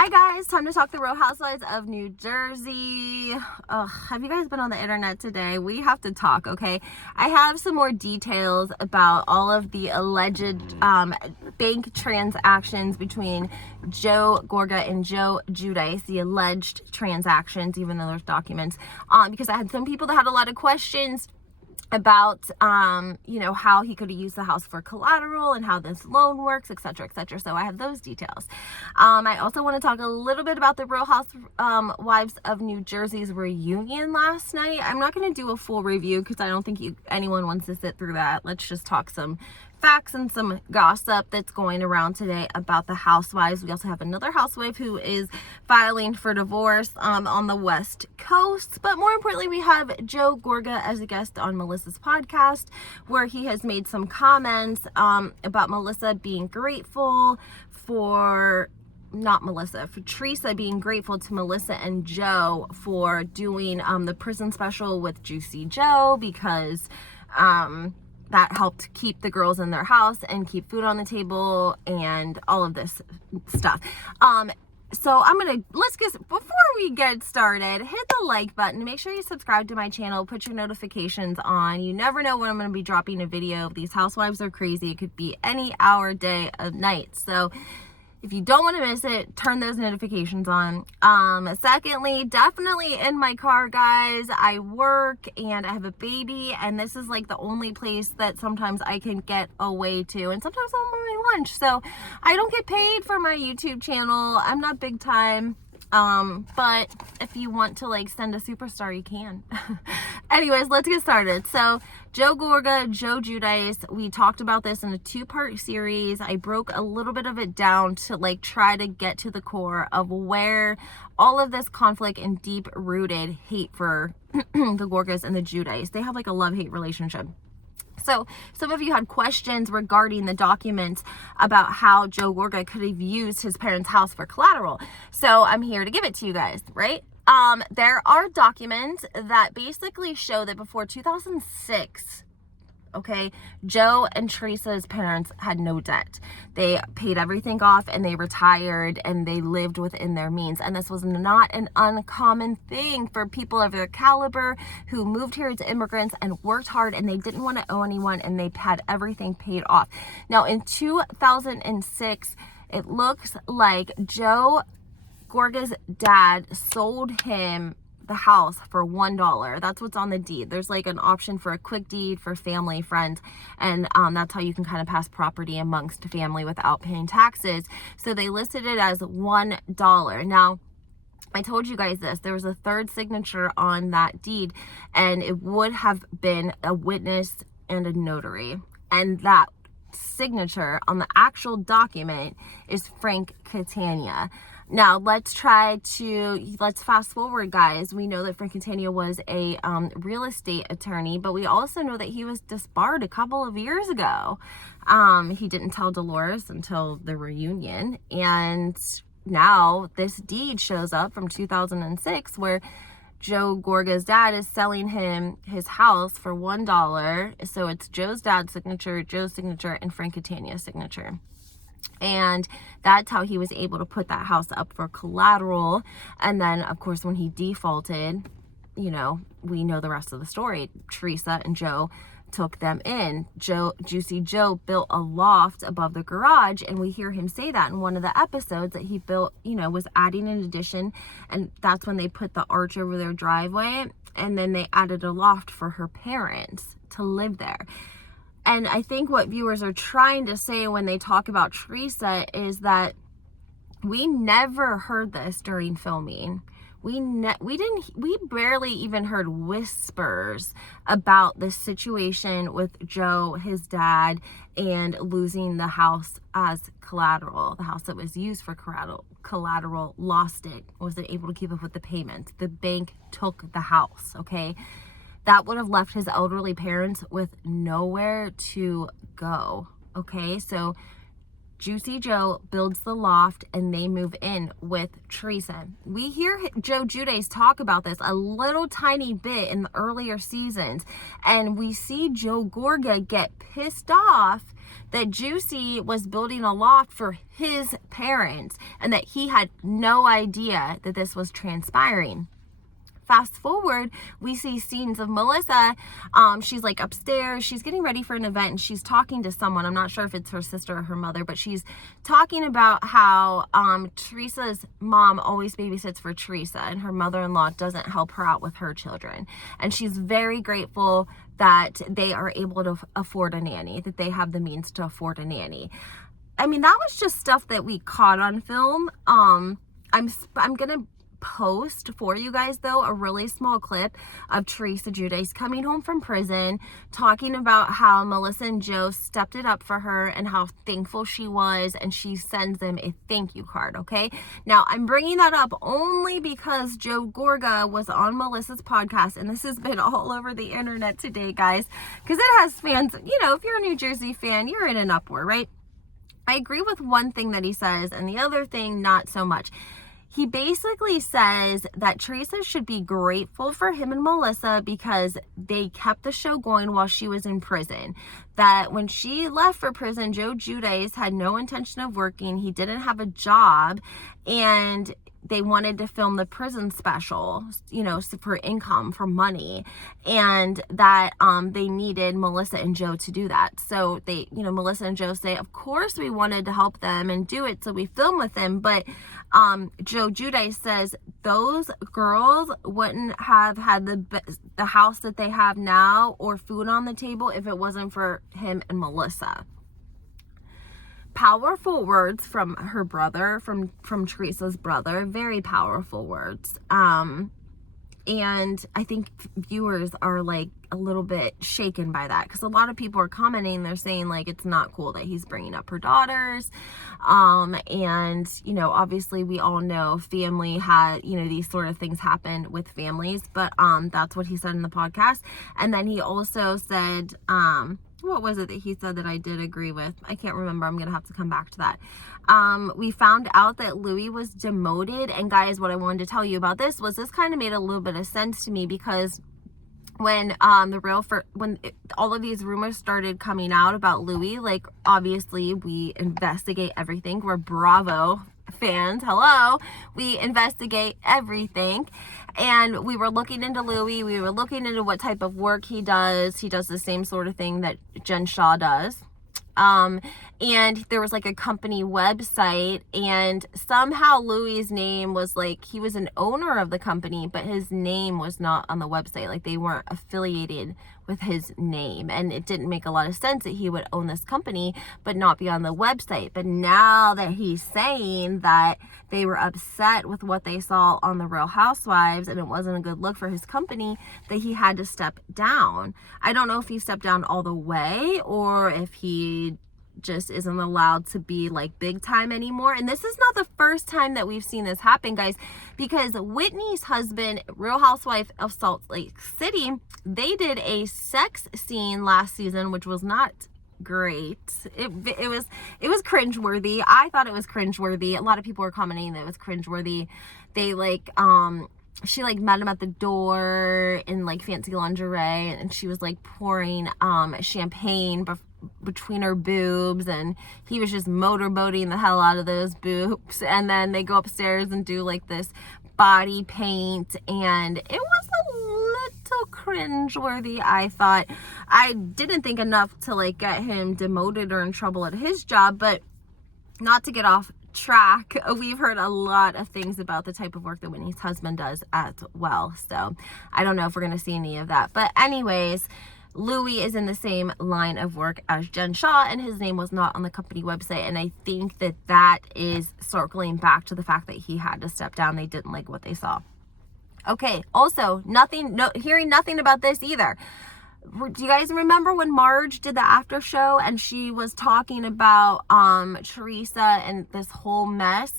Hi guys, time to talk the Real Housewives of New Jersey. Have you guys been on the internet today? We have to talk, okay? I have some more details about all of the alleged bank transactions between Joe Gorga and Joe Giudice, the alleged transactions, even though there's documents, because I had some people that had a lot of questions about how he could have used the house for collateral and how this loan works, etc., etc. So I have those details. I also want to talk a little bit about the Real Housewives of New Jersey's reunion last night. I'm not going to do a full review because I don't think anyone wants to sit through that. Let's just talk some facts and some gossip that's going around today about the housewives. We also have another housewife who is filing for divorce on the West Coast. But more importantly, we have Joe Gorga as a guest on Melissa's podcast, where he has made some comments about Melissa being grateful for TERESA being grateful to Melissa and Joe for doing the prison special with Juicy Joe, because that helped keep the girls in their house and keep food on the table and all of this stuff. So before we get started, hit the like button, make sure you subscribe to my channel, put your notifications on. You never know when I'm going to be dropping a video. These housewives are crazy. It could be any hour, day, of night. So if you don't want to miss it, turn those notifications on. Secondly, definitely in my car, guys. I work and I have a baby, and this is like the only place that sometimes I can get away to. And sometimes I'm on my lunch. So I don't get paid for my YouTube channel. I'm not big time. But if you want to send a superstar, you can. Anyways, let's get started. So Joe Gorga, Joe Giudice, we talked about this in a 2-part series. I broke a little bit of it down to try to get to the core of where all of this conflict and deep rooted hate for the Gorgas and the Giudice. They have a love-hate relationship. So some of you had questions regarding the documents about how Joe Gorga could have used his parents' house for collateral. So I'm here to give it to you guys, right? There are documents that basically show that before 2006, okay, Joe and TERESA's parents had no debt. They paid everything off and they retired and they lived within their means. And this was not an uncommon thing for people of their caliber who moved here as immigrants and worked hard, and they didn't want to owe anyone, and they had everything paid off. Now in 2006, it looks like Joe Gorga's dad sold him the house for $1. That's what's on the deed. There's an option for a quick deed for family, friends, and that's how you can kind of pass property amongst family without paying taxes. So they listed it as $1. Now, I told you guys this, there was a third signature on that deed, and it would have been a witness and a notary. And that signature on the actual document is Frank Catania. Now, let's fast forward, guys. We know that Frank Catania was a real estate attorney, but we also know that he was disbarred a couple of years ago. He didn't tell Dolores until the reunion. And now this deed shows up from 2006 where Joe Gorga's dad is selling him his house for $1. So it's Joe's dad's signature, Joe's signature, and Frank Catania's signature. And that's how he was able to put that house up for collateral. And then, of course, when he defaulted, we know the rest of the story. TERESA and Joe took them in. Juicy Joe built a loft above the garage, and we hear him say that in one of the episodes that he built, was adding an addition, and that's when they put the arch over their driveway, and then they added a loft for her parents to live there. And I think what viewers are trying to say when they talk about TERESA is that we never heard this during filming. We barely even heard whispers about the situation with Joe, his dad, and losing the house as collateral. The house that was used for collateral lost it, wasn't able to keep up with the payments. The bank took the house, okay? That would have left his elderly parents with nowhere to go, okay? So Juicy Joe builds the loft and they move in with TERESA. We hear Joe Giudice talk about this a little tiny bit in the earlier seasons, and we see Joe Gorga get pissed off that Juicy was building a loft for his parents and that he had no idea that this was transpiring. Fast forward, we see scenes of Melissa. She's like upstairs. She's getting ready for an event and she's talking to someone. I'm not sure if it's her sister or her mother, but she's talking about how Teresa's mom always babysits for Teresa and her mother-in-law doesn't help her out with her children. And she's very grateful that they are able to afford a nanny, that they have the means to afford a nanny. I mean, that was just stuff that we caught on film. I'm going to post for you guys though a really small clip of Teresa Giudice coming home from prison talking about how Melissa and Joe stepped it up for her and how thankful she was, and she sends them a thank you card. Okay, now I'm bringing that up only because Joe Gorga was on Melissa's podcast, and this has been all over the internet today, guys, because it has fans. You know, if you're a New Jersey fan, you're in an uproar, right? I agree with one thing that he says and the other thing not so much. He basically says that Teresa should be grateful for him and Melissa because they kept the show going while she was in prison. That when she left for prison, Joe Giudice had no intention of working. He didn't have a job, and they wanted to film the prison special, you know, for income, for money, and that they needed Melissa and Joe to do that. So they, you know, Melissa and Joe say, of course we wanted to help them and do it, so we filmed with them. But Joe Giudice says those girls wouldn't have had the house that they have now or food on the table if it wasn't for him and Melissa. Powerful words from her brother, from Teresa's brother, very powerful words. And I think viewers are like a little bit shaken by that, because a lot of people are commenting, they're saying like it's not cool that he's bringing up her daughters. And you know, obviously we all know family had, you know, these sort of things happen with families, but that's what he said in the podcast. And then he also said, what was it that he said that I did agree with? I can't remember. I'm going to have to come back to that. We found out that Louis was demoted. And guys, what I wanted to tell you about this was this kind of made a little bit of sense to me, because when all of these rumors started coming out about Louis, like obviously we investigate everything. We're Bravo fans. Hello. We investigate everything. And we were looking into Louis. We were looking into what type of work he does. He does the same sort of thing that Jen Shah does. And there was like a company website, and somehow Louis's name was like, he was an owner of the company, but his name was not on the website. Like they weren't affiliated with his name, and it didn't make a lot of sense that he would own this company but not be on the website. But now that he's saying that they were upset with what they saw on the Real Housewives and it wasn't a good look for his company, that he had to step down. I don't know if he stepped down all the way or if he just isn't allowed to be like big time anymore. And this is not the first time that we've seen this happen, guys, because Whitney's husband, Real Housewife of Salt Lake City, they did a sex scene last season, which was not great. It was cringeworthy. I thought it was cringeworthy. A lot of people were commenting that it was cringeworthy. They like she like met him at the door in like fancy lingerie, and she was like pouring champagne between her boobs, and he was just motorboating the hell out of those boobs. And then they go upstairs and do like this body paint, and it was a little cringeworthy. I thought, I didn't think enough to like get him demoted or in trouble at his job. But not to get off track, we've heard a lot of things about the type of work that Whitney's husband does as well, so I don't know if we're going to see any of that. But anyways, Louis is in the same line of work as Jen Shah, and his name was not on the company website. And I think that that is circling back to the fact that he had to step down. They didn't like what they saw. Okay, also, hearing nothing about this either. Do you guys remember when Marge did the after show and she was talking about Teresa and this whole mess?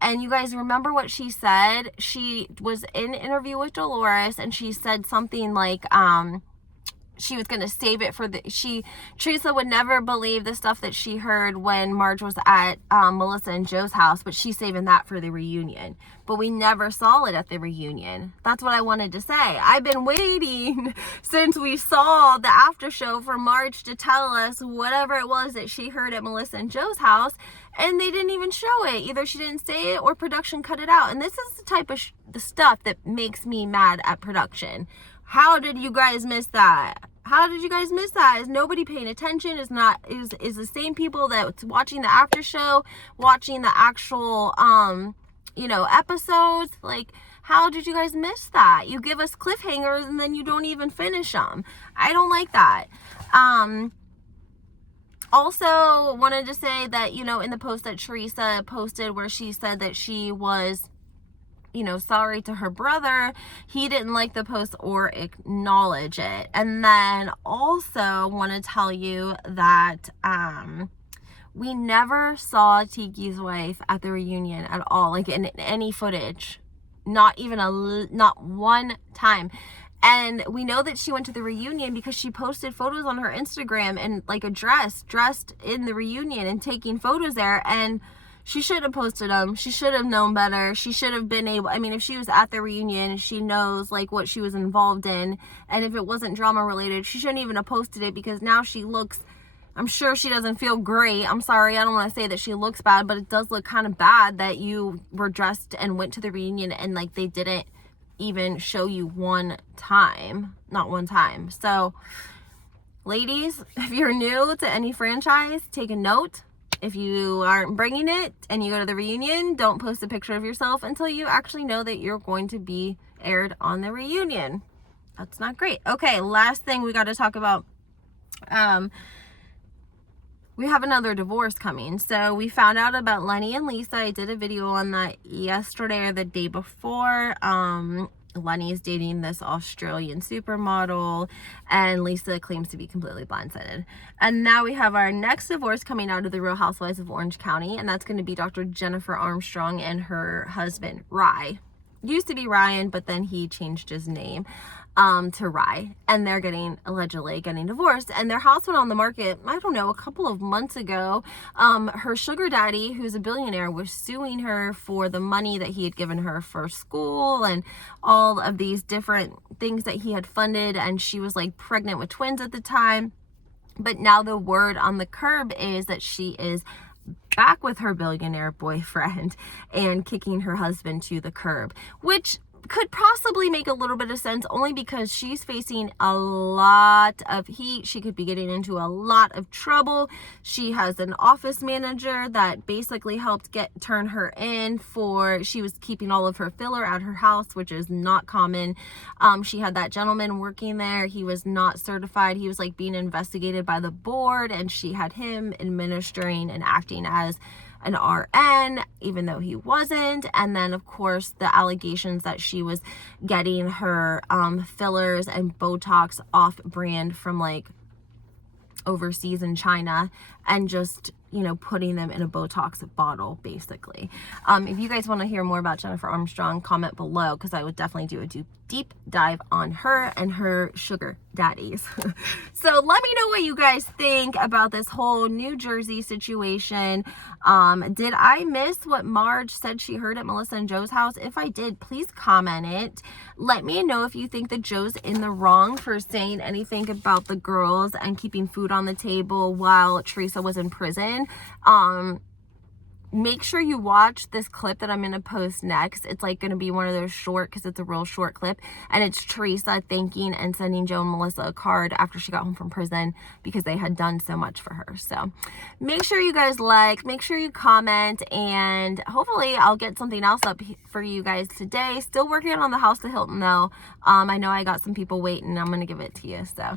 And you guys remember what she said? She was in an interview with Dolores, and she said something like, she was going to save it for Teresa would never believe the stuff that she heard when Marge was at Melissa and Joe's house, but she's saving that for the reunion. But we never saw it at the reunion. That's what I wanted to say. I've been waiting since we saw the after show for Marge to tell us whatever it was that she heard at Melissa and Joe's house, and they didn't even show it. Either she didn't say it or production cut it out. And this is the type of the stuff that makes me mad at production. How did you guys miss that? How did you guys miss that? Is nobody paying attention? Is the same people that's watching the after show, watching the actual, episodes? Like, how did you guys miss that? You give us cliffhangers and then you don't even finish them. I don't like that. Also wanted to say that, in the post that Teresa posted where she said that she was, sorry to her brother, he didn't like the post or acknowledge it. And then also want to tell you that we never saw Tiki's wife at the reunion at all, like in any footage, not one time. And we know that she went to the reunion because she posted photos on her Instagram in like a dressed in the reunion and taking photos there. And she should have posted them. She should have known better. She should have been able, if she was at the reunion, she knows like what she was involved in. And if it wasn't drama related, she shouldn't even have posted it, because now she looks, I'm sure she doesn't feel great. I'm sorry, I don't want to say that she looks bad, but it does look kind of bad that you were dressed and went to the reunion and like they didn't even show you not one time. So ladies, if you're new to any franchise, take a note. If you aren't bringing it and you go to the reunion, don't post a picture of yourself until you actually know that you're going to be aired on the reunion. That's not great. Okay, last thing we got to talk about. We have another divorce coming. So we found out about Lenny and Lisa. I did a video on that yesterday or the day before. Lenny is dating this Australian supermodel, and Lisa claims to be completely blindsided. And now we have our next divorce coming out of the Real Housewives of Orange County, and that's going to be Dr. Jennifer Armstrong and her husband, Rye. Used to be Ryan, but then he changed his name to Rye, and they're allegedly getting divorced. And their house went on the market, I don't know, a couple of months ago. Her sugar daddy, who's a billionaire, was suing her for the money that he had given her for school and all of these different things that he had funded, and she was like pregnant with twins at the time. But now the word on the curb is that she is back with her billionaire boyfriend and kicking her husband to the curb, which could possibly make a little bit of sense, only because she's facing a lot of heat. She could be getting into a lot of trouble. She has an office manager that basically helped turn her in she was keeping all of her filler at her house, which is not common. She had that gentleman working there. He was not certified. He was like being investigated by the board, and she had him administering and acting as an RN, even though he wasn't. And then of course the allegations that she was getting her fillers and Botox off brand from like overseas in China, and just putting them in a Botox bottle basically. If you guys want to hear more about Jennifer Armstrong, comment below, because I would definitely do a deep dive on her and her sugar daddies. So let me know what you guys think about this whole New Jersey situation. Did I miss what Marge said she heard at Melissa and Joe's house? If I did, please comment it. Let me know if you think that Joe's in the wrong for saying anything about the girls and keeping food on the table while Teresa was in prison. Make sure you watch this clip that I'm going to post next. It's like going to be one of those short, because it's a real short clip, and it's Teresa thanking and sending Joe and Melissa a card after she got home from prison because they had done so much for her. So make sure you guys make sure you comment, and hopefully I'll get something else up for you guys today. Still working on the House of Hilton though. I know I got some people waiting. I'm going to give it to you. So